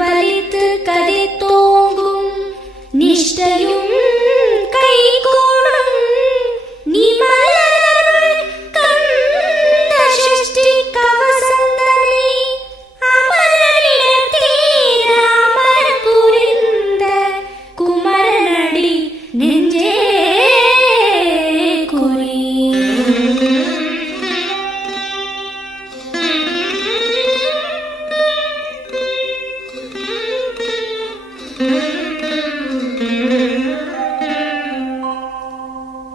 पलित कलितो निष्ठयो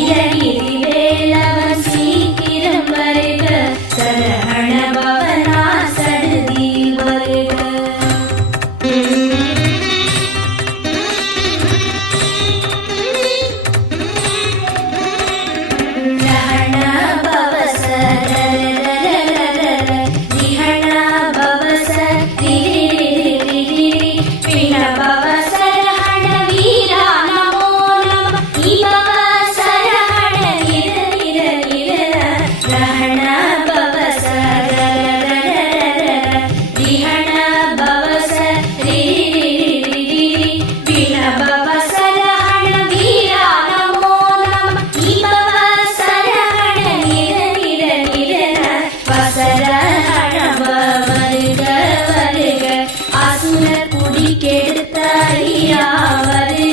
மனிதனில் கெடுத்தாய் ஆவது